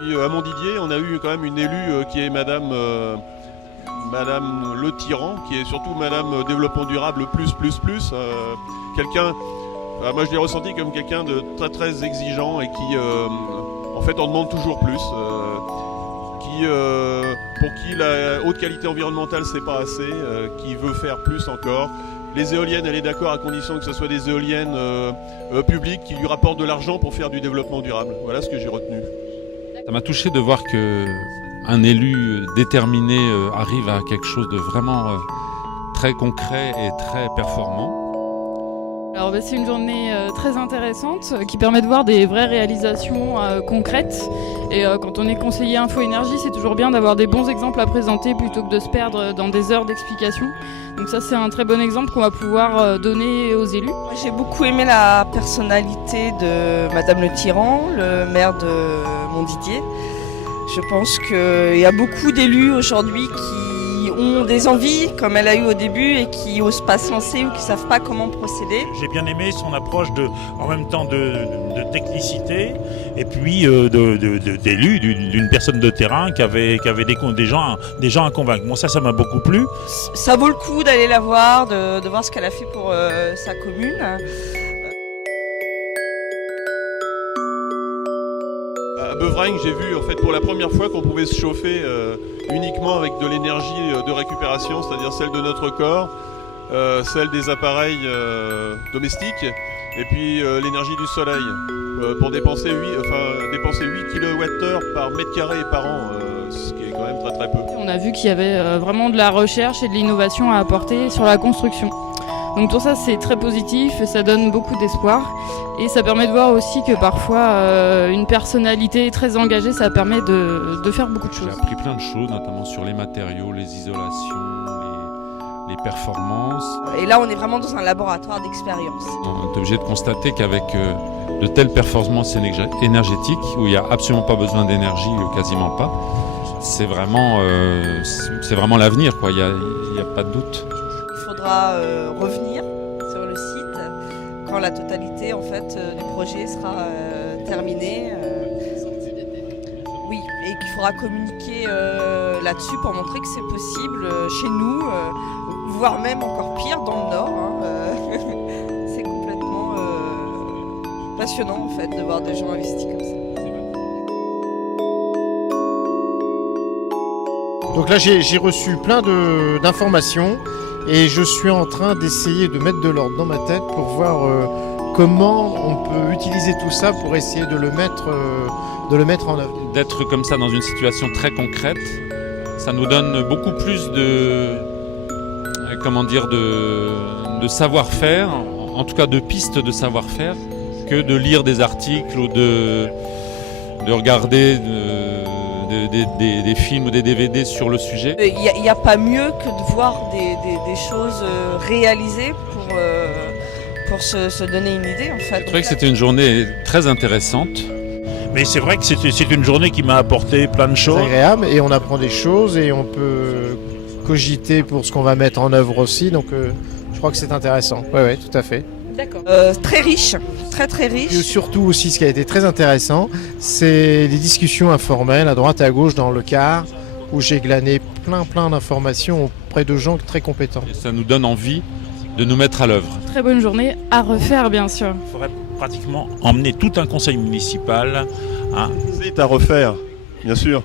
Puis à Montdidier, on a eu quand même une élue qui est Madame Le Tyran, qui est surtout Madame Développement Durable plus. Quelqu'un, moi je l'ai ressenti comme quelqu'un de très très exigeant et qui, en fait, en demande toujours plus. Pour qui la haute qualité environnementale c'est pas assez, qui veut faire plus encore. Les éoliennes, elle est d'accord à condition que ce soit des éoliennes publiques qui lui rapportent de l'argent pour faire du développement durable. Voilà ce que j'ai retenu. Ça m'a touché de voir qu'un élu déterminé arrive à quelque chose de vraiment très concret et très performant. Alors c'est une journée très intéressante qui permet de voir des vraies réalisations concrètes. Et quand on est conseiller info-énergie, c'est toujours bien d'avoir des bons exemples à présenter plutôt que de se perdre dans des heures d'explication. Donc ça, c'est un très bon exemple qu'on va pouvoir donner aux élus. J'ai beaucoup aimé la personnalité de Madame Le Tyran, le maire de Montdidier. Je pense qu'il y a beaucoup d'élus aujourd'hui qui ont des envies, comme elle a eu au début, et qui n'osent pas se lancer ou qui ne savent pas comment procéder. J'ai bien aimé son approche en même temps de technicité et puis d'élu, d'une personne de terrain qui avait des gens à convaincre. Bon, ça m'a beaucoup plu. Ça vaut le coup d'aller la voir, de voir ce qu'elle a fait pour sa commune. À Beuvringue, j'ai vu en fait pour la première fois qu'on pouvait se chauffer uniquement avec de l'énergie de récupération, c'est-à-dire celle de notre corps, celle des appareils domestiques, et puis l'énergie du soleil, pour dépenser 8 kWh par mètre carré et par an, ce qui est quand même très très peu. On a vu qu'il y avait vraiment de la recherche et de l'innovation à apporter sur la construction. Donc tout ça, c'est très positif et ça donne beaucoup d'espoir. Et ça permet de voir aussi que parfois, une personnalité très engagée, ça permet de faire beaucoup de choses. J'ai appris plein de choses, notamment sur les matériaux, les isolations, les performances. Et là, on est vraiment dans un laboratoire d'expérience. On est obligé de constater qu'avec de telles performances énergétiques, où il n'y a absolument pas besoin d'énergie, ou quasiment pas, c'est vraiment l'avenir, quoi. Il n'y a pas de doute. Il faudra revenir sur le site quand la totalité en fait, du projet sera terminée. Oui, et qu'il faudra communiquer là-dessus pour montrer que c'est possible chez nous, voire même encore pire dans le Nord. C'est complètement passionnant en fait de voir des gens investis comme ça. Donc là j'ai reçu plein d'informations et je suis en train d'essayer de mettre de l'ordre dans ma tête pour voir comment on peut utiliser tout ça pour essayer de le mettre en œuvre. D'être comme ça dans une situation très concrète, ça nous donne beaucoup plus de savoir-faire, en tout cas de pistes de savoir-faire, que de lire des articles ou de regarder des films ou des DVD sur le sujet. Il n'y a pas mieux que de voir des choses réalisées pour se donner une idée en fait. Je trouvais que c'était une journée très intéressante. Mais c'est vrai que c'est une journée qui m'a apporté plein de choses. C'est agréable et on apprend des choses et on peut cogiter pour ce qu'on va mettre en œuvre aussi. Donc je crois que c'est intéressant. Oui, tout à fait. D'accord. Très riche, très riche. Et surtout aussi, ce qui a été très intéressant, c'est les discussions informelles à droite et à gauche dans le car, où j'ai glané plein d'informations auprès de gens très compétents. Et ça nous donne envie de nous mettre à l'œuvre. Très bonne journée à refaire, bien sûr. Il faudrait pratiquement emmener tout un conseil municipal. C'est à refaire, bien sûr.